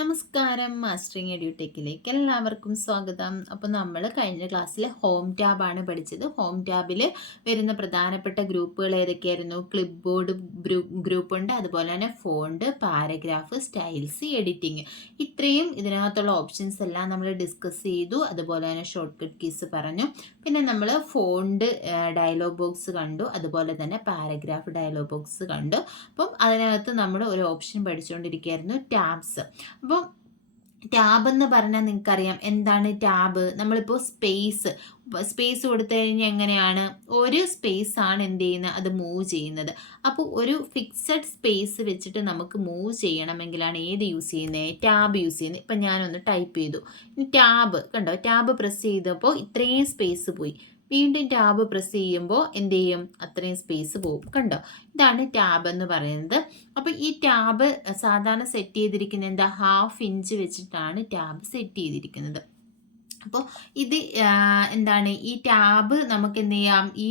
നമസ്കാരം, മാസ്റ്ററിങ് എഡ്യൂടെക്കിലേക്ക് എല്ലാവർക്കും സ്വാഗതം. അപ്പോൾ നമ്മൾ കഴിഞ്ഞ ക്ലാസ്സിൽ ഹോം ടാബാണ് പഠിച്ചത്. ഹോം ടാബിൽ വരുന്ന പ്രധാനപ്പെട്ട ഗ്രൂപ്പുകൾ ഏതൊക്കെയായിരുന്നു? ക്ലിപ്പ് ബോർഡ് ഗ്രൂപ്പുണ്ട്, അതുപോലെ തന്നെ ഫോണ്ട്, പാരഗ്രാഫ്, സ്റ്റൈൽസ്, എഡിറ്റിംഗ്. ഇത്രയും ഇതിനകത്തുള്ള ഓപ്ഷൻസ് എല്ലാം നമ്മൾ ഡിസ്കസ് ചെയ്തു. അതുപോലെ തന്നെ ഷോർട്ട് കട്ട് കീസ് പറഞ്ഞു. പിന്നെ നമ്മൾ ഫോണ്ട് ഡയലോഗ് ബോക്സ് കണ്ടു, അതുപോലെ തന്നെ പാരഗ്രാഫ് ഡയലോഗ് ബോക്സ് കണ്ടു. അപ്പം അതിനകത്ത് നമ്മൾ ഒരു ഓപ്ഷൻ പഠിച്ചുകൊണ്ടിരിക്കുകയായിരുന്നു, ടാബ്സ്. അപ്പം ടാബ് എന്ന് പറഞ്ഞാൽ നിങ്ങൾക്കറിയാം എന്താണ് ടാബ്. നമ്മളിപ്പോൾ സ്പേസ് കൊടുത്തു കഴിഞ്ഞാൽ എങ്ങനെയാണ് ഒരു സ്പേസ് ആണ് എന്ത് ചെയ്യുന്നത്, അത് മൂവ് ചെയ്യുന്നത്. അപ്പോൾ ഒരു ഫിക്സഡ് സ്പേസ് വെച്ചിട്ട് നമുക്ക് മൂവ് ചെയ്യണമെങ്കിലാണ് ഏത് യൂസ് ചെയ്യുന്നത്, ടാബ് യൂസ് ചെയ്യുന്നത്. ഇപ്പം ഞാനൊന്ന് ടൈപ്പ് ചെയ്തു, ഇനി ടാബ് കണ്ടോ, ടാബ് പ്രസ് ചെയ്തപ്പോൾ ഇത്രയും സ്പേസ് പോയി. വീണ്ടും ടാബ് പ്രസ് ചെയ്യുമ്പോൾ എന്ത് ചെയ്യും, അത്രയും സ്പേസ് പോകും. കണ്ടോ, ഇതാണ് ടാബ് എന്ന് പറയുന്നത്. അപ്പോൾ ഈ ടാബ് സാധാരണ സെറ്റ് ചെയ്തിരിക്കുന്നത് എന്താ, 1/2 ഇഞ്ച് വെച്ചിട്ടാണ് ടാബ് സെറ്റ് ചെയ്തിരിക്കുന്നത്. അപ്പോൾ ഇത് എന്താണ്, ഈ ടാബ് നമുക്ക് എന്ത് ചെയ്യാം, ഈ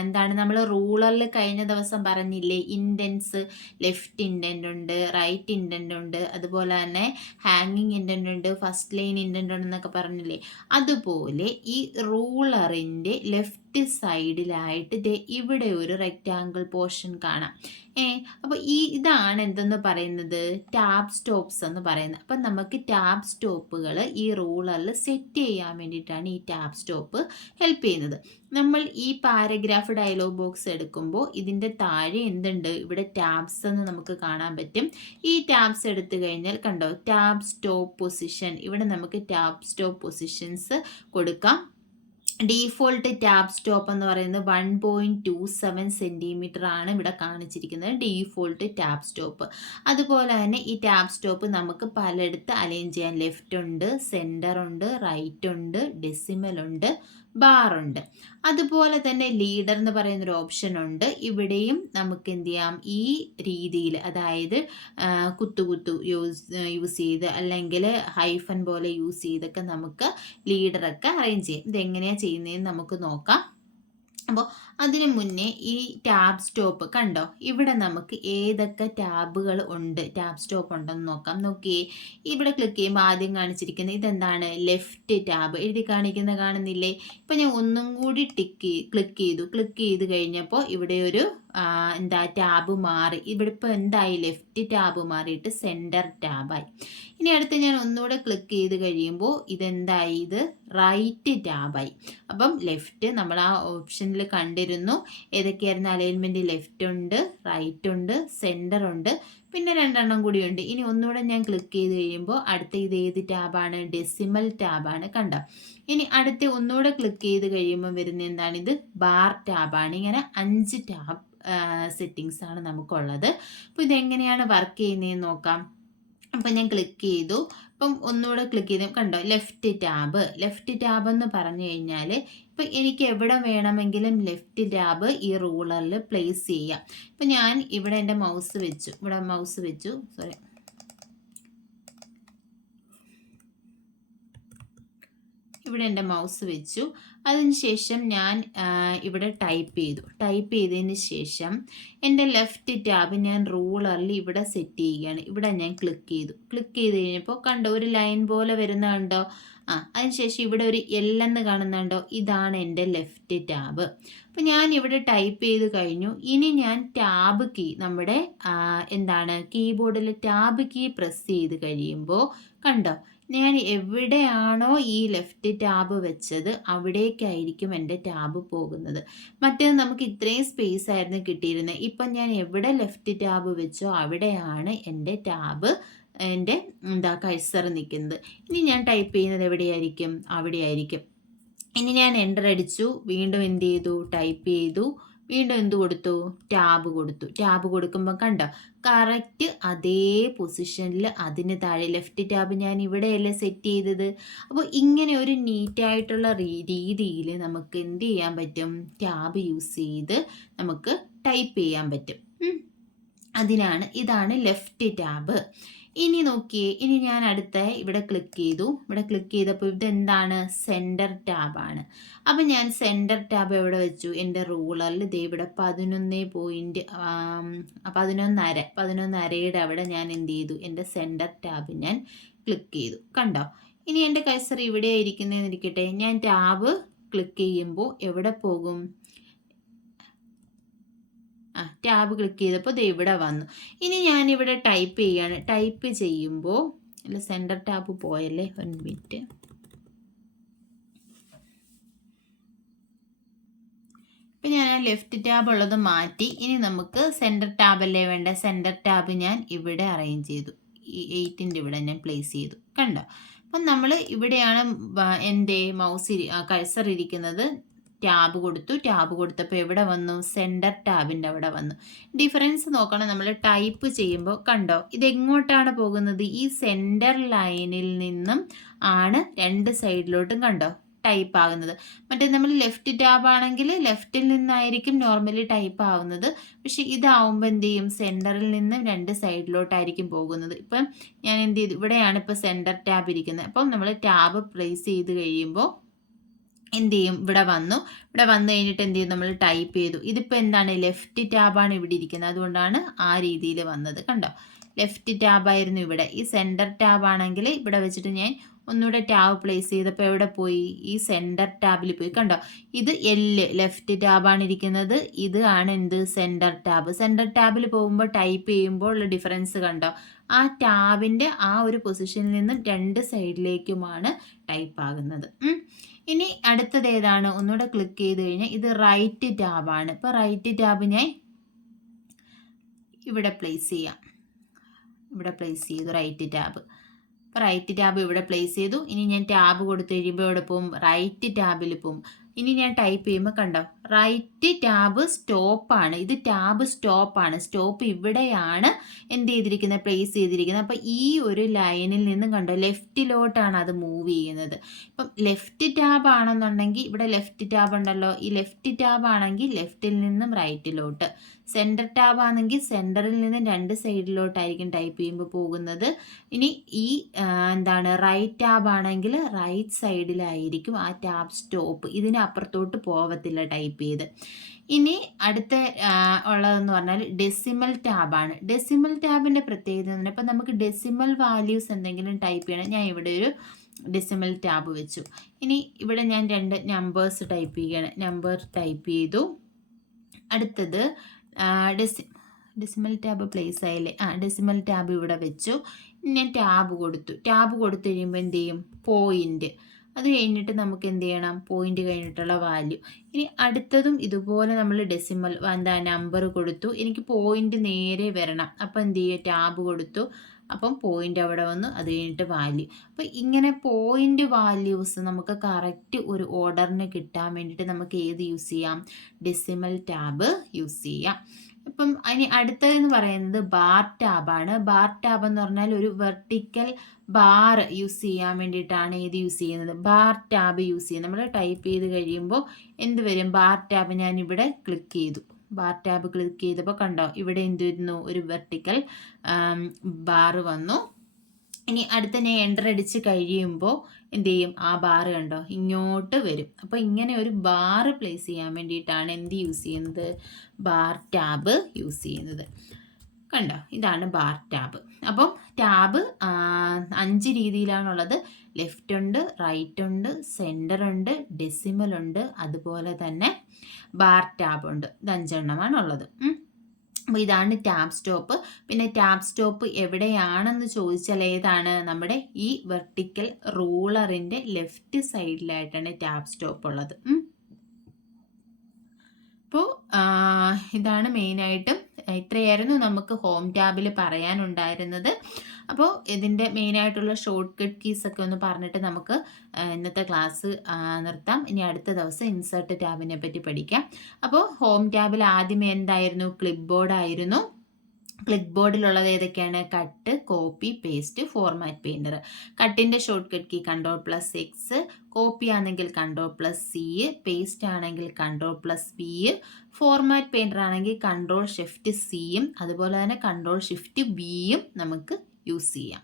എന്താണ് നമ്മൾ റൂളറിൽ കഴിഞ്ഞ ദിവസം പറഞ്ഞില്ലേ, ഇൻഡൻസ്, ലെഫ്റ്റ് ഇൻഡൻ്റ് ഉണ്ട്, റൈറ്റ് ഇൻഡൻ്റ് ഉണ്ട്, അതുപോലെ തന്നെ ഹാങ്ങിങ് ഇൻഡൻ്റ് ഉണ്ട്, ഫസ്റ്റ് ലൈൻ ഇൻഡൻ്റ് ഉണ്ടെന്നൊക്കെ പറഞ്ഞില്ലേ. അതുപോലെ ഈ റൂളറിൻ്റെ ലെഫ്റ്റ് സൈഡിലായിട്ട് ഇവിടെ ഒരു റെക്റ്റാങ്കിൾ പോർഷൻ കാണാം. അപ്പോൾ ഇതാണ് എന്തെന്ന് പറയുന്നത്, ടാബ് സ്റ്റോപ്സ് എന്ന് പറയുന്നത്. അപ്പം നമുക്ക് ടാബ് സ്റ്റോപ്പുകൾ ഈ റൂളറിൽ സെറ്റ് ചെയ്യാൻ വേണ്ടിയിട്ടാണ് ഈ ടാബ് സ്റ്റോപ്പ് ഹെൽപ്പ് ചെയ്യുന്നത്. നമ്മൾ ഈ പാരഗ്രാഫ് ഡയലോഗ് ബോക്സ് എടുക്കുമ്പോൾ ഇതിൻ്റെ താഴെ എന്തുണ്ട്, ഇവിടെ ടാബ്സ് എന്ന് നമുക്ക് കാണാൻ പറ്റും. ഈ ടാബ്സ് എടുത്തു കഴിഞ്ഞാൽ കണ്ടോ, ടാബ് സ്റ്റോപ്പ് പൊസിഷൻ, ഇവിടെ നമുക്ക് ടാബ് സ്റ്റോപ്പ് പൊസിഷൻസ് കൊടുക്കാം. ഡീഫോൾട്ട് ടാബ് സ്റ്റോപ്പ് എന്ന് പറയുന്നത് 1.27 സെൻറ്റിമീറ്റർ ആണ് ഇവിടെ കാണിച്ചിരിക്കുന്നത്, ഡീഫോൾട്ട് ടാബ് സ്റ്റോപ്പ്. അതുപോലെ തന്നെ ഈ ടാബ് സ്റ്റോപ്പ് നമുക്ക് പലയിടത്ത് അലൈൻ ചെയ്യാൻ, ലെഫ്റ്റ് ഉണ്ട്, സെൻറ്റർ ഉണ്ട്, റൈറ്റ് ഉണ്ട്, ഡെസിമൽ ഉണ്ട്, ബാറുണ്ട്. അതുപോലെ തന്നെ ലീഡർ എന്ന് പറയുന്നൊരു ഓപ്ഷൻ ഉണ്ട്. ഇവിടെയും നമുക്ക് എന്ത് ചെയ്യാം, ഈ രീതിയിൽ, അതായത് കുത്തു യൂസ് ചെയ്ത് അല്ലെങ്കിൽ ഹൈഫൻ പോലെ യൂസ് ചെയ്തൊക്കെ നമുക്ക് ലീഡറൊക്കെ അറേഞ്ച് ചെയ്യാം. ഇതെങ്ങനെയാണ് ചെയ്യുന്നതെന്ന് നമുക്ക് നോക്കാം. അപ്പോൾ അതിനു മുന്നേ ഈ ടാബ് സ്റ്റോപ്പ് കണ്ടോ, ഇവിടെ നമുക്ക് ഏതൊക്കെ ടാബുകൾ ഉണ്ട്, ടാബ് സ്റ്റോപ്പ് ഉണ്ടെന്ന് നോക്കാം. നോക്കിയേ, ഇവിടെ ക്ലിക്ക് ചെയ്യുമ്പോൾ ആദ്യം കാണിച്ചിരിക്കുന്നത് ഇതെന്താണ്, ലെഫ്റ്റ് ടാബ് എഴുതി കാണുന്നില്ലേ. ഇപ്പം ഞാൻ ഒന്നും കൂടി ക്ലിക്ക് ചെയ്ത് കഴിഞ്ഞപ്പോൾ ഇവിടെ ഒരു ടാബ് മാറി. ഇവിടെ ഇപ്പോൾ എന്തായി, ലെഫ്റ്റ് ടാബ് മാറിയിട്ട് സെൻറ്റർ ടാബായി. ഇനി അടുത്ത് ഞാൻ ഒന്നുകൂടെ ക്ലിക്ക് ചെയ്ത് കഴിയുമ്പോൾ ഇതെന്തായി, ഇത് റൈറ്റ് ടാബായി. അപ്പം ലെഫ്റ്റ് നമ്മൾ ആ ഓപ്ഷനിൽ കണ്ടിരുന്നു, ഏതൊക്കെയായിരുന്നു അലൈൻമെൻറ്റ്, ലെഫ്റ്റ് ഉണ്ട്, റൈറ്റ് ഉണ്ട്, സെൻറ്റർ ഉണ്ട്, പിന്നെ 2 കൂടിയുണ്ട്. ഇനി ഒന്നുകൂടെ ഞാൻ ക്ലിക്ക് ചെയ്ത് കഴിയുമ്പോൾ അടുത്ത ഇത് ഏത് ടാബാണ്, ഡെസിമൽ ടാബാണ്. കണ്ടോ, ഇനി അടുത്ത ഒന്നുകൂടെ ക്ലിക്ക് ചെയ്ത് കഴിയുമ്പോൾ വരുന്ന എന്താണ്, ഇത് ബാർ ടാബാണ്. ഇങ്ങനെ 5 ടാബ് സെറ്റിങ്സ് ആണ് നമുക്കുള്ളത്. അപ്പോൾ ഇതെങ്ങനെയാണ് വർക്ക് ചെയ്യുന്നതെന്ന് നോക്കാം. അപ്പം ഞാൻ ക്ലിക്ക് ചെയ്തു, ഇപ്പം ഒന്നുകൂടെ ക്ലിക്ക് ചെയ്തു, കണ്ടോ, ലെഫ്റ്റ് ടാബ് എന്ന് പറഞ്ഞു കഴിഞ്ഞാൽ ഇപ്പം എനിക്ക് എവിടെ വേണമെങ്കിലും ലെഫ്റ്റ് ടാബ് ഈ റൂളറിൽ പ്ലേസ് ചെയ്യാം. ഇപ്പം ഞാൻ ഇവിടെ എൻ്റെ മൗസ് വെച്ചു, ഇവിടെ എൻ്റെ മൗസ് വെച്ചു. അതിനുശേഷം ഞാൻ ഇവിടെ ടൈപ്പ് ചെയ്തതിന് ശേഷം എൻ്റെ ലെഫ്റ്റ് ടാബ് ഞാൻ റൂളറിൽ ഇവിടെ സെറ്റ് ചെയ്യുകയാണ്. ഇവിടെ ഞാൻ ക്ലിക്ക് ചെയ്ത് കഴിഞ്ഞപ്പോൾ കണ്ടോ, ഒരു ലൈൻ പോലെ വരുന്ന കണ്ടോ. അതിനുശേഷം ഇവിടെ ഒരു എന്ന് കാണുന്നുണ്ടോ, ഇതാണ് എൻ്റെ ലെഫ്റ്റ് ടാബ്. അപ്പോൾ ഞാൻ ഇവിടെ ടൈപ്പ് ചെയ്ത് കഴിഞ്ഞു. ഇനി ഞാൻ ടാബ് കീ, നമ്മുടെ എന്താണ് കീബോർഡിൽ ടാബ് കീ പ്രസ് ചെയ്ത് കഴിയുമ്പോൾ കണ്ടോ, ഞാൻ എവിടെയാണോ ഈ ലെഫ്റ്റ് ടാബ് വെച്ചത് അവിടേക്കായിരിക്കും എൻ്റെ ടാബ് പോകുന്നത്. മറ്റേത് നമുക്ക് ഇത്രയും സ്പേസ് ആയിരുന്നു കിട്ടിയിരുന്നത്. ഇപ്പം ഞാൻ എവിടെ ലെഫ്റ്റ് ടാബ് വെച്ചോ അവിടെയാണ് എൻ്റെ ടാബ്, എൻ്റെ കഴ്സർ നിൽക്കുന്നത്. ഇനി ഞാൻ ടൈപ്പ് ചെയ്യുന്നത് എവിടെയായിരിക്കും, അവിടെയായിരിക്കും. ഇനി ഞാൻ എൻ്റർ അടിച്ചു, വീണ്ടും എന്ത് ചെയ്തു, ടൈപ്പ് ചെയ്തു, വീണ്ടും എന്ത് കൊടുത്തു, ടാബ് കൊടുക്കുമ്പോൾ കണ്ടോ, കറക്റ്റ് അതേ പൊസിഷനിൽ അതിന് താഴെ ലെഫ്റ്റ് ടാബ് ഞാൻ ഇവിടെയല്ലേ സെറ്റ് ചെയ്തത്. അപ്പോൾ ഇങ്ങനെ ഒരു നീറ്റായിട്ടുള്ള രീതിയിൽ നമുക്ക് എന്ത് ചെയ്യാൻ പറ്റും, ടാബ് യൂസ് ചെയ്ത് നമുക്ക് ടൈപ്പ് ചെയ്യാൻ പറ്റും. ഇതാണ് ലെഫ്റ്റ് ടാബ്. ഇനി നോക്കിയേ, ഇനി ഞാൻ അടുത്ത ഇവിടെ ക്ലിക്ക് ചെയ്തു. ഇവിടെ ക്ലിക്ക് ചെയ്തപ്പോൾ ഇതെന്താണ്? സെൻറ്റർ ടാബാണ്. അപ്പം ഞാൻ സെൻറ്റർ ടാബ് എവിടെ വെച്ചു? എൻ്റെ റൂളറിൽ ദേ ഇവിടെ 11.11:30 അവിടെ ഞാൻ എന്ത് ചെയ്തു? എൻ്റെ സെൻറ്റർ ടാബ് ഞാൻ ക്ലിക്ക് ചെയ്തു. കണ്ടോ? ഇനി എൻ്റെ കഴ്സർ ഇവിടെ ഇരിക്കുന്നതെന്നിരിക്കട്ടെ, ഞാൻ ടാബ് ക്ലിക്ക് ചെയ്യുമ്പോൾ എവിടെ പോകും? ടാബ് ക്ലിക്ക് ചെയ്തപ്പോൾ ദേ ഇവിടെ വന്നു. ഇനി ഞാനിവിടെ ടൈപ്പ് ചെയ്യാണ്. ടൈപ്പ് ചെയ്യുമ്പോൾ അല്ല, സെൻറ്റർ ടാബ് പോയല്ലേ, 1 മിനിറ്റ്. ഇപ്പം ഞാൻ ലെഫ്റ്റ് ടാബ് ഉള്ളത് മാറ്റി. ഇനി നമുക്ക് സെൻറ്റർ ടാബല്ലേ വേണ്ട. സെൻറ്റർ ടാബ് ഞാൻ ഇവിടെ അറേഞ്ച് ചെയ്തു. ഈ 8ൻ്റെ ഇവിടെ ഞാൻ പ്ലേസ് ചെയ്തു. കണ്ടോ? അപ്പം നമ്മൾ ഇവിടെയാണ് എൻ്റെ മൗസ് കഴ്സർ ഇരിക്കുന്നത്. ടാബ് കൊടുത്തു. ടാബ് കൊടുത്തപ്പോൾ എവിടെ വന്നു? സെൻറ്റർ ടാബിൻ്റെ അവിടെ വന്നു. ഡിഫറൻസ് നോക്കണം. നമ്മൾ ടൈപ്പ് ചെയ്യുമ്പോൾ കണ്ടോ, ഇതെങ്ങോട്ടാണ് പോകുന്നത്? ഈ സെൻറ്റർ ലൈനിൽ നിന്നും ആണ് 2 സൈഡിലോട്ടും കണ്ടോ ടൈപ്പ് ആകുന്നത്. മറ്റേ നമ്മൾ ലെഫ്റ്റ് ടാബ് ആണെങ്കിൽ ലെഫ്റ്റിൽ നിന്നായിരിക്കും നോർമലി ടൈപ്പ് ആവുന്നത്. പക്ഷെ ഇതാവുമ്പോൾ എന്ത് ചെയ്യും? സെൻറ്ററിൽ നിന്ന് 2 സൈഡിലോട്ടായിരിക്കും പോകുന്നത്. ഇപ്പം ഞാൻ എന്ത് ചെയ്തു? ഇവിടെയാണ് ഇപ്പോൾ സെൻറ്റർ ടാബ് ഇരിക്കുന്നത്. അപ്പം നമ്മൾ ടാബ് പ്ലേസ് ചെയ്ത് കഴിയുമ്പോൾ എന്ത് ചെയ്യും? ഇവിടെ വന്നു. ഇവിടെ വന്നു കഴിഞ്ഞിട്ട് എന്ത് ചെയ്യും? നമ്മൾ ടൈപ്പ് ചെയ്തു. ഇതിപ്പോൾ എന്താണ്? ലെഫ്റ്റ് ടാബാണ് ഇവിടെ ഇരിക്കുന്നത്. അതുകൊണ്ടാണ് ആ രീതിയിൽ വന്നത്. കണ്ടോ? ലെഫ്റ്റ് ടാബായിരുന്നു ഇവിടെ. ഈ സെൻറ്റർ ടാബ് ആണെങ്കിൽ ഇവിടെ വെച്ചിട്ട് ഞാൻ ഒന്നുകൂടെ ടാബ് പ്ലേസ് ചെയ്തപ്പോൾ എവിടെ പോയി? ഈ സെൻറ്റർ ടാബിൽ പോയി. കണ്ടോ? ഇത് ലെഫ്റ്റ് ടാബാണ് ഇരിക്കുന്നത്. ഇത് ആണ് എന്ത്? Centre tab. സെൻറ്റർ ടാബിൽ പോകുമ്പോൾ ടൈപ്പ് ചെയ്യുമ്പോൾ ഉള്ള ഡിഫറൻസ് കണ്ടോ? ആ ടാബിൻ്റെ ആ ഒരു പൊസിഷനിൽ നിന്നും 2 സൈഡിലേക്കുമാണ് ടൈപ്പ് ആകുന്നത്. ഇനി അടുത്തത് ഏതാണ്? ഒന്നുകൂടെ ക്ലിക്ക് ചെയ്ത് കഴിഞ്ഞാൽ ഇത് റൈറ്റ് ടാബാണ്. ഇപ്പോൾ റൈറ്റ് ടാബ് ഞാൻ ഇവിടെ പ്ലേസ് ചെയ്യാം. ഇവിടെ പ്ലേസ് ചെയ്തു റൈറ്റ് ടാബ്. അപ്പോൾ റൈറ്റ് ടാബ് ഇവിടെ പ്ലേസ് ചെയ്തു. ഇനി ഞാൻ ടാബ് കൊടുത്ത് കഴിയുമ്പോൾ ഇവിടെ പോകും? റൈറ്റ് ടാബിൽ പോകും. ഇനി ഞാൻ ടൈപ്പ് ചെയ്യുമ്പോൾ കണ്ടോ, റൈറ്റ് ടാബ് സ്റ്റോപ്പാണ്. ഇത് ടാബ് സ്റ്റോപ്പാണ്. സ്റ്റോപ്പ് ഇവിടെയാണ് എന്ത് ചെയ്തിരിക്കുന്നത്? പ്ലേസ് ചെയ്തിരിക്കുന്നത്. അപ്പോൾ ഈ ഒരു ലൈനിൽ നിന്നും കണ്ടോ ലെഫ്റ്റിലോട്ടാണ് അത് മൂവ് ചെയ്യുന്നത്. ഇപ്പം ലെഫ്റ്റ് ടാബ് ആണെന്നുണ്ടെങ്കിൽ ഇവിടെ ലെഫ്റ്റ് ടാബ് ഉണ്ടല്ലോ. ഈ ലെഫ്റ്റ് ടാബ് ആണെങ്കിൽ ലെഫ്റ്റിൽ നിന്നും റൈറ്റിലോട്ട്. സെൻറ്റർ ടാബ് ആണെങ്കിൽ സെൻറ്ററിൽ നിന്നും 2 സൈഡിലോട്ടായിരിക്കും ടൈപ്പ് ചെയ്യുമ്പോൾ പോകുന്നത്. ഇനി ഈ എന്താണ് റൈറ്റ് ടാബ് ആണെങ്കിൽ റൈറ്റ് സൈഡിലായിരിക്കും ആ ടാബ് സ്റ്റോപ്പ്. ഇതിന് അപ്പുറത്തോട്ട് പോവത്തില്ല ടൈപ്പ് ചെയ്ത്. ഇനി അടുത്ത ഉള്ളതെന്ന് പറഞ്ഞാൽ ഡെസിമൽ ടാബാണ്. ഡെസിമൽ ടാബിൻ്റെ പ്രത്യേകത എന്ന് പറഞ്ഞാൽ ഇപ്പം നമുക്ക് ഡെസിമൽ വാല്യൂസ് എന്തെങ്കിലും ടൈപ്പ് ചെയ്യണം. ഞാൻ ഇവിടെ ഒരു ഡെസിമൽ ടാബ് വെച്ചു. ഇനി ഇവിടെ ഞാൻ 2 നമ്പേഴ്സ് ടൈപ്പ് ചെയ്യുകയാണ്. നമ്പർ ടൈപ്പ് ചെയ്തു. അടുത്തത് ഡെസിമൽ ടാബ് പ്ലേസ് ആയില്ലേ? ഡെസിമൽ ടാബ് ഇവിടെ വെച്ചു. ഞാൻ ടാബ് കൊടുത്തു. ടാബ് കൊടുത്തു കഴിയുമ്പോൾ എന്ത് ചെയ്യും? പോയിൻ്റ്. അത് കഴിഞ്ഞിട്ട് നമുക്ക് എന്ത് ചെയ്യണം? പോയിൻ്റ് കഴിഞ്ഞിട്ടുള്ള വാല്യൂ. ഇനി അടുത്തതും ഇതുപോലെ നമ്മൾ ഡെസിമൽ നമ്പർ കൊടുത്തു. എനിക്ക് പോയിൻ്റ് നേരെ വരണം. അപ്പോൾ എന്ത് ചെയ്യും? ടാബ് കൊടുത്തു. അപ്പം പോയിൻ്റ് അവിടെ വന്നു. അത് കഴിഞ്ഞിട്ട് വാല്യൂ. അപ്പോൾ ഇങ്ങനെ പോയിൻ്റ് വാല്യൂസ് നമുക്ക് കറക്റ്റ് ഒരു ഓർഡറിന് കിട്ടാൻ വേണ്ടിയിട്ട് നമുക്ക് ഏത് യൂസ് ചെയ്യാം? ഡെസിമൽ ടാബ് യൂസ് ചെയ്യാം. ഇപ്പം അതിന് അടുത്തതെന്ന് പറയുന്നത് ബാർ ടാബാണ്. ബാർ ടാബ് എന്ന് പറഞ്ഞാൽ ഒരു വെർട്ടിക്കൽ ബാർ യൂസ് ചെയ്യാൻ വേണ്ടിയിട്ടാണ് ഏത് യൂസ് ചെയ്യുന്നത്? ബാർ ടാബ് യൂസ് ചെയ്യുന്നത്. നമ്മൾ ടൈപ്പ് ചെയ്ത് കഴിയുമ്പോൾ എന്ത് വരും? ബാർ ടാബ് ഞാനിവിടെ ക്ലിക്ക് ചെയ്തു. ബാർ ടാബ് ക്ലിക്ക് ചെയ്തപ്പോൾ കണ്ടോ ഇവിടെ എന്ത് വരുന്നു? ഒരു വെർട്ടിക്കൽ ബാർ വന്നു. ഇനി അടുത്ത ഞാൻ എൻ്റർ അടിച്ച് കഴിയുമ്പോൾ എന്ത് ചെയ്യും? ആ ബാർ കണ്ടോ ഇങ്ങോട്ട് വരും. അപ്പോൾ ഇങ്ങനെ ഒരു ബാർ പ്ലേസ് ചെയ്യാൻ വേണ്ടിയിട്ടാണ് എന്ത് യൂസ് ചെയ്യുന്നത്? ബാർ ടാബ് യൂസ് ചെയ്യുന്നത്. കണ്ടോ, ഇതാണ് ബാർ ടാബ്. അപ്പം ടാബ് 5 രീതിയിലാണുള്ളത്. ലെഫ്റ്റ് ഉണ്ട്, റൈറ്റ് ഉണ്ട്, സെൻറ്റർ ഉണ്ട്, ഡെസിമൽ ഉണ്ട്, അതുപോലെ തന്നെ ബാർ ടാബ് ഉണ്ട്. ഇത് 5 എണ്ണമാണുള്ളത്. അപ്പോൾ ഇതാണ് ടാബ് സ്റ്റോപ്പ്. പിന്നെ ടാബ് സ്റ്റോപ്പ് എവിടെയാണെന്ന് ചോദിച്ചാൽ ഏതാണ്? നമ്മുടെ ഈ വെർട്ടിക്കൽ റൂളറിൻ്റെ ലെഫ്റ്റ് സൈഡിലായിട്ടാണ് ടാബ് സ്റ്റോപ്പ് ഉള്ളത്. അപ്പോൾ ഇതാണ് മെയിനായിട്ടും. ഇത്രയായിരുന്നു നമുക്ക് ഹോം ടാബിൽ പറയാനുണ്ടായിരുന്നത്. അപ്പോൾ ഇതിൻ്റെ മെയിനായിട്ടുള്ള ഷോർട്ട് കട്ട് കീസൊക്കെ ഒന്ന് പറഞ്ഞിട്ട് നമുക്ക് ഇന്നത്തെ ക്ലാസ് നിർത്താം. ഇനി അടുത്ത ദിവസം ഇൻസേർട്ട് ടാബിനെ പറ്റി പഠിക്കാം. അപ്പോൾ ഹോം ടാബിൽ ആദ്യമേ എന്തായിരുന്നു? ക്ലിപ്പ് ബോർഡായിരുന്നു. ക്ലിക്ക് ബോർഡിലുള്ളത് ഏതൊക്കെയാണ്? Cut, copy, paste, format painter. കട്ടിൻ്റെ short cut key Ctrl+X, copy ആണെങ്കിൽ Ctrl+C, പേസ്റ്റ് ആണെങ്കിൽ Ctrl+V, ഫോർമാറ്റ് പെയിൻറ്റർ ആണെങ്കിൽ Ctrl+Shift+C, അതുപോലെ തന്നെ Ctrl+Shift+V നമുക്ക് യൂസ് ചെയ്യാം.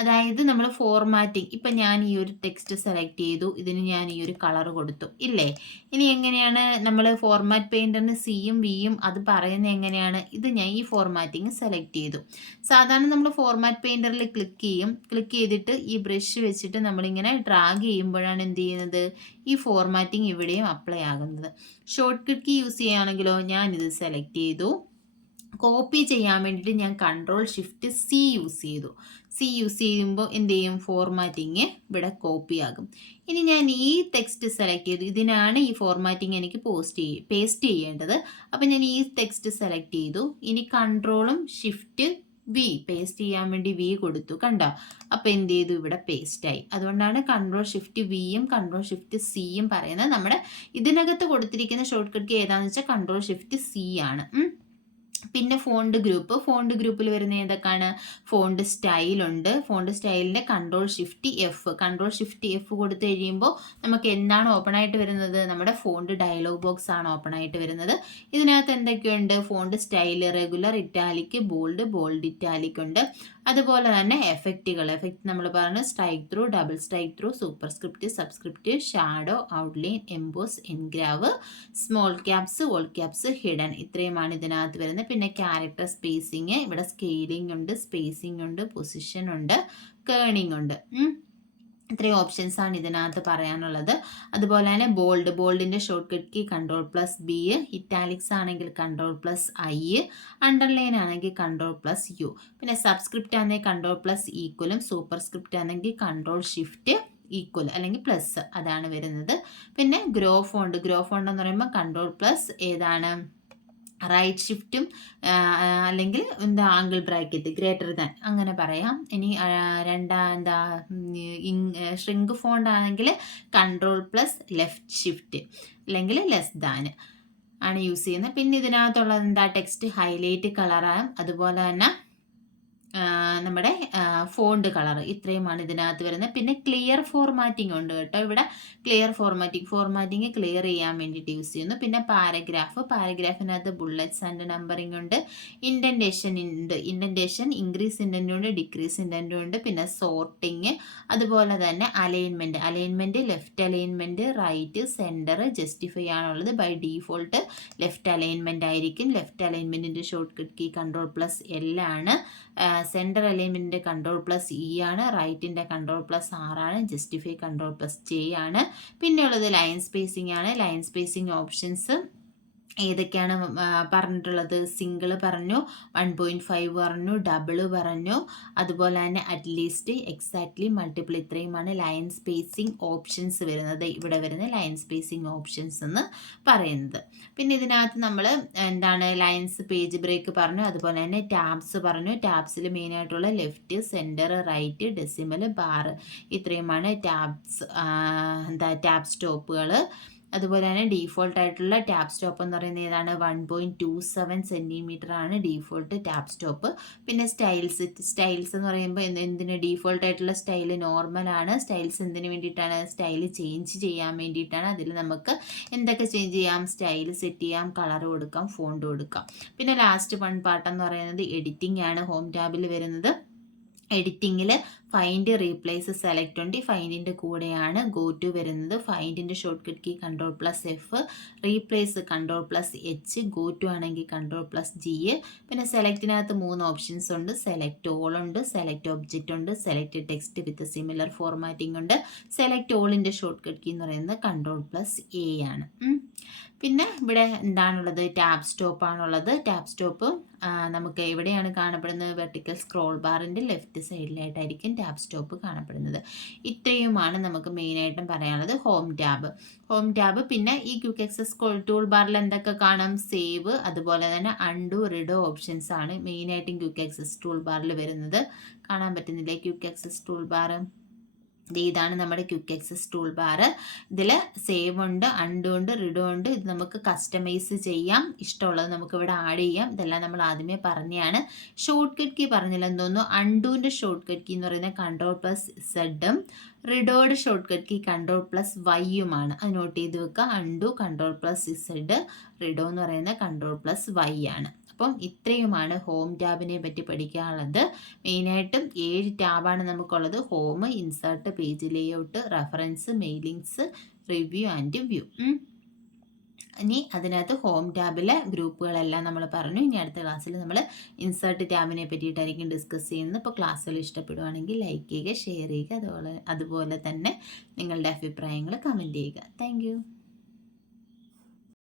അതായത് നമ്മൾ ഫോർമാറ്റിംഗ് ഇപ്പം ഞാൻ ഈ ഒരു ടെക്സ്റ്റ് സെലക്ട് ചെയ്തു, ഇതിന് ഞാൻ ഈ ഒരു കളർ കൊടുത്തു ഇല്ലേ. ഇനി എങ്ങനെയാണ് നമ്മൾ ഫോർമാറ്റ് പെയിൻറ്ററിന് സിയും വിയും അത് പറയുന്നത് എങ്ങനെയാണ്? ഇത് ഞാൻ ഈ ഫോർമാറ്റിംഗ് സെലക്ട് ചെയ്തു. സാധാരണ നമ്മൾ ഫോർമാറ്റ് പെയിൻറ്ററിൽ ക്ലിക്ക് ചെയ്തിട്ട് ഈ ബ്രഷ് വെച്ചിട്ട് നമ്മളിങ്ങനെ ഡ്രാഗ് ചെയ്യുമ്പോഴാണ് എന്ത് ചെയ്യുന്നത്, ഈ ഫോർമാറ്റിംഗ് ഇവിടെയും അപ്ലൈ ആകുന്നത്. ഷോർട്ട് കട്ട് കീ യൂസ് ചെയ്യുകയാണെങ്കിലോ ഞാനിത് സെലക്ട് ചെയ്തു. കോപ്പി ചെയ്യാൻ വേണ്ടിയിട്ട് ഞാൻ Ctrl+Shift+C യൂസ് ചെയ്തു. സി യൂസ് ചെയ്യുമ്പോൾ എന്ത് ചെയ്യും, ഫോർമാറ്റിങ് ഇവിടെ കോപ്പി ആകും. ഇനി ഞാൻ ഈ ടെക്സ്റ്റ് സെലക്ട് ചെയ്തു, ഇതിനാണ് ഈ ഫോർമാറ്റിംഗ് എനിക്ക് പേസ്റ്റ് ചെയ്യേണ്ടത്. അപ്പം ഞാൻ ഈ ടെക്സ്റ്റ് സെലക്ട് ചെയ്തു. ഇനി Ctrl+Shift+V പേസ്റ്റ് ചെയ്യാൻ വേണ്ടി V കൊടുത്തു, കണ്ടോ? അപ്പോൾ എന്ത് ചെയ്തു, ഇവിടെ പേസ്റ്റായി. അതുകൊണ്ടാണ് Ctrl+Shift+Vയും Ctrl+Shift+Cയും പറയുന്നത്. നമ്മുടെ ഇതിനകത്ത് കൊടുത്തിരിക്കുന്ന ഷോർട്ട് കട്ട് കീ ഏതാണെന്ന് വെച്ചാൽ Ctrl+Shift+C ആണ്. പിന്നെ ഫോണ്ട് ഗ്രൂപ്പിൽ വരുന്ന ഏതൊക്കെയാണ്? ഫോണ്ട് സ്റ്റൈലുണ്ട്. ഫോണ്ട് സ്റ്റൈലിൻ്റെ Ctrl+Shift+F കൊടുത്തു കഴിയുമ്പോൾ നമുക്ക് എന്താണ് ഓപ്പൺ ആയിട്ട് വരുന്നത്? നമ്മുടെ ഫോണ്ട് ഡയലോഗ് ബോക്സ് ആണ് ഓപ്പൺ ആയിട്ട് വരുന്നത്. ഇതിനകത്ത് എന്തൊക്കെയുണ്ട്? Font style, regular, italic, bold italic ഉണ്ട്. അതുപോലെ തന്നെ എഫക്റ്റ് നമ്മൾ പറഞ്ഞു, strike through, double strike through, superscript, subscript, shadow, outline, emboss, engrave, small caps, all caps, hidden, ഇത്രയുമാണ് ഇതിനകത്ത് വരുന്നത്. പിന്നെ ക്യാരക്ടർ സ്പേസിങ്, ഇവിടെ സ്കെയിലിംഗ് ഉണ്ട്, സ്പേസിംഗ് ഉണ്ട്, പൊസിഷൻ ഉണ്ട്, കേണിംഗ് ഉണ്ട്. ഇത്രയും ഓപ്ഷൻസ് ആണ് ഇതിനകത്ത് പറയാനുള്ളത്. അതുപോലെ തന്നെ ബോൾഡിൻ്റെ short cut key Ctrl+B, italics ആണെങ്കിൽ Ctrl+I, അണ്ടർലൈൻ ആണെങ്കിൽ Ctrl+U, പിന്നെ സബ്സ്ക്രിപ്റ്റ് ആണെങ്കിൽ Ctrl+, സൂപ്പർസ്ക്രിപ്റ്റ് ആണെങ്കിൽ Ctrl+Shift= അല്ലെങ്കിൽ പ്ലസ്, അതാണ് വരുന്നത്. പിന്നെ ഗ്രോ ഫോണ്ട് എന്ന് പറയുമ്പോൾ Ctrl+ ഏതാണ്, റൈറ്റ് ഷിഫ്റ്റും അല്ലെങ്കിൽ എന്താ ആംഗിൾ ബ്രാക്കറ്റ് ഗ്രേറ്റർ ദാൻ അങ്ങനെ പറയാം. ഇനി ഷ്രിങ്ക് ഫോണ്ട് ആണെങ്കിൽ Ctrl+ലെഫ്റ്റ് ഷിഫ്റ്റ് അല്ലെങ്കിൽ ലെസ് ദാൻ ആണ് യൂസ് ചെയ്യുന്നത്. പിന്നെ ഇതിനകത്തുള്ളത് എന്താ, ടെക്സ്റ്റ് ഹൈലൈറ്റ് കളറാണ്, അതുപോലെ തന്നെ നമ്മുടെ ഫോണ്ട് കളർ, ഇത്രയുമാണ് ഇതിനകത്ത് വരുന്നത്. പിന്നെ ക്ലിയർ ഫോർമാറ്റിംഗ് ഉണ്ട് കേട്ടോ. ഇവിടെ ക്ലിയർ ഫോർമാറ്റിംഗ് ക്ലിയർ ചെയ്യാൻ വേണ്ടിയിട്ട് യൂസ് ചെയ്യുന്നു. പിന്നെ പാരഗ്രാഫിനകത്ത് ബുള്ളറ്റ്സ് ആൻഡ് നമ്പറിംഗ് ഉണ്ട്. ഇൻഡൻറ്റേഷൻ ഉണ്ട്, ഇൻക്രീസ് ഇൻഡൻറ്റും ഉണ്ട്, ഡിക്രീസ് ഇൻഡൻറ്റും ഉണ്ട്. പിന്നെ സോർട്ടിങ്, അതുപോലെ തന്നെ alignment, left alignment, right, centre, justify ആണുള്ളത്. ബൈ ഡീഫോൾട്ട് ലെഫ്റ്റ് അലൈൻമെൻറ്റ് ആയിരിക്കും. ലെഫ്റ്റ് അലൈൻമെൻറ്റിൻ്റെ ഷോർട്ട് കട്ട് കീ Ctrl+L ആണ്. സെൻറ്റർ അലൈൻമെൻറ്റിൻ്റെ Ctrl+E ആണ്. റൈറ്റിൻ്റെ Ctrl+R ആണ്. ജസ്റ്റിഫൈ Ctrl+J ആണ്. പിന്നെയുള്ളത് ലൈൻ സ്പേസിംഗ് ആണ്. ലൈൻ സ്പേസിംഗ് ഓപ്ഷൻസ് ഏതൊക്കെയാണ് പറഞ്ഞിട്ടുള്ളത്? സിംഗിൾ പറഞ്ഞു, 1.5 പറഞ്ഞു, ഡബിൾ പറഞ്ഞു, അതുപോലെ തന്നെ അറ്റ്ലീസ്റ്റ്, എക്സാക്ട്ലി, മൾട്ടിപ്പിൾ, ഇത്രയുമാണ് ലൈൻ സ്പേസിംഗ് ഓപ്ഷൻസ് വരുന്നത്. ഇവിടെ വരുന്ന ലൈൻ സ്പേസിംഗ് ഓപ്ഷൻസ് എന്ന് പറയുന്നത്. പിന്നെ ഇതിനകത്ത് നമ്മൾ എന്താണ്, ലൈൻസ്, പേജ് ബ്രേക്ക് പറഞ്ഞു, അതുപോലെ തന്നെ ടാബ്സ് പറഞ്ഞു. ടാബ്സിൽ മെയിനായിട്ടുള്ള left, centre, right, decimal, bar, ഇത്രയുമാണ് ടാബ് സ്റ്റോപ്പുകൾ. അതുപോലെ തന്നെ ഡീഫോൾട്ട് ആയിട്ടുള്ള ടാബ് സ്റ്റോപ്പ് എന്ന് പറയുന്നത് ഏതാണ്, 1.27 സെൻറ്റിമീറ്റർ ആണ് ഡീഫോൾട്ട് ടാബ് സ്റ്റോപ്പ്. പിന്നെ സ്റ്റൈൽസ് എന്ന് പറയുമ്പോൾ എന്തിന്, ഡീഫോൾട്ട് ആയിട്ടുള്ള സ്റ്റൈൽ നോർമലാണ്. സ്റ്റൈൽസ് എന്തിനു വേണ്ടിയിട്ടാണ്, സ്റ്റൈൽ ചേഞ്ച് ചെയ്യാൻ വേണ്ടിയിട്ടാണ്. അതിൽ നമുക്ക് എന്തൊക്കെ ചേഞ്ച് ചെയ്യാം, സ്റ്റൈൽ സെറ്റ് ചെയ്യാം, കളർ കൊടുക്കാം, ഫോണ്ട് കൊടുക്കാം. പിന്നെ ലാസ്റ്റ് പാർട്ട് എന്ന് പറയുന്നത് എഡിറ്റിംഗ് ആണ് ഹോം ടാബിൽ വരുന്നത്. എഡിറ്റിങ്ങിൽ ഫൈൻഡ്, റീപ്ലേസ്, സെലക്ട് ഉണ്ട്. ഫൈൻഡിൻ്റെ കൂടെയാണ് ഗോ ടു വരുന്നത്. ഫൈൻഡിൻ്റെ short cut key Ctrl+F, replace Ctrl+H, go to ആണെങ്കിൽ Ctrl+G. പിന്നെ സെലക്റ്റിനകത്ത് 3 ഓപ്ഷൻസ് ഉണ്ട്. സെലക്ട് ഓൾ ഉണ്ട്, സെലക്ട് ഒബ്ജക്റ്റ് ഉണ്ട്, select text with similar formatting ഉണ്ട്. സെലക്ട് ഓളിൻ്റെ ഷോർട്ട് കട്ട് കീ എന്ന് പറയുന്നത് Ctrl+A ആണ്. പിന്നെ ഇവിടെ എന്താണുള്ളത്, ടാബ് സ്റ്റോപ്പ് ആണുള്ളത്. ടാബ് സ്റ്റോപ്പ് നമുക്ക് എവിടെയാണ് കാണപ്പെടുന്നത്, വെർട്ടിക്കൽ സ്ക്രോൾ ബാറിൻ്റെ ലെഫ്റ്റ് സൈഡിലായിട്ടായിരിക്കും ടാബ് സ്റ്റോപ്പ് കാണപ്പെടുന്നത്. ഇത്രയുമാണ് നമുക്ക് മെയിനായിട്ടും പറയാനുള്ളത് ഹോം ടാബ്. പിന്നെ ഈ ക്വിക്ക് ആക്സസ് ടൂൾ ബാറിൽ എന്തൊക്കെ കാണാം, സേവ്, അതുപോലെ തന്നെ അൺഡു, റിഡോ ഓപ്ഷൻസ് ആണ് മെയിനായിട്ടും ക്വിക്ക് ആക്സസ് ടൂൾ ബാറിൽ വരുന്നത്. കാണാൻ പറ്റുന്നില്ലേ ക്വിക്ക് ആക്സസ് ടൂൾ ബാർ? ഇതാണ് നമ്മുടെ ക്വിക്ക് ആക്സസ് ടൂൾ ബാർ. ഇതിൽ സേവ് ഉണ്ട്, അൺഡു ഉണ്ട്, റിഡോ ഉണ്ട്. ഇത് നമുക്ക് കസ്റ്റമൈസ് ചെയ്യാം, ഇഷ്ടമുള്ളത് നമുക്ക് ഇവിടെ ആഡ് ചെയ്യാം. ഇതെല്ലാം നമ്മൾ ആദ്യമേ പറഞ്ഞതാണ്. ഷോർട്ട് കട്ട് കീ പറഞ്ഞില്ല എന്തോന്നു, അൺഡുവിൻ്റെ ഷോർട്ട് കട്ട് കീ എന്ന് പറയുന്നത് Ctrl+Z, റിഡോയുടെ short cut key Ctrl+Y അത് നോട്ട് ചെയ്ത് വെക്കുക. അൺഡു Ctrl+Z, റിഡോ എന്ന് പറയുന്നത് Ctrl+Y ആണ്. അപ്പം ഇത്രയുമാണ് ഹോം ടാബിനെ പറ്റി പഠിക്കാനുള്ളത്. മെയിനായിട്ടും 7 ടാബാണ് നമുക്കുള്ളത്. Home, insert, page layout, reference, mailings, review and view. ഇനി അതിനകത്ത് ഹോം ടാബിലെ ഗ്രൂപ്പുകളെല്ലാം നമ്മൾ പറഞ്ഞു. ഇനി അടുത്ത ക്ലാസ്സിൽ നമ്മൾ ഇൻസേർട്ട് ടാബിനെ പറ്റിയിട്ടായിരിക്കും ഡിസ്കസ് ചെയ്യുന്നത്. ഇപ്പോൾ ക്ലാസ്സുകൾ ഇഷ്ടപ്പെടുവാണെങ്കിൽ ലൈക്ക് ചെയ്യുക, ഷെയർ ചെയ്യുക, അതുപോലെ തന്നെ നിങ്ങളുടെ അഭിപ്രായങ്ങൾ കമൻറ്റ് ചെയ്യുക. താങ്ക്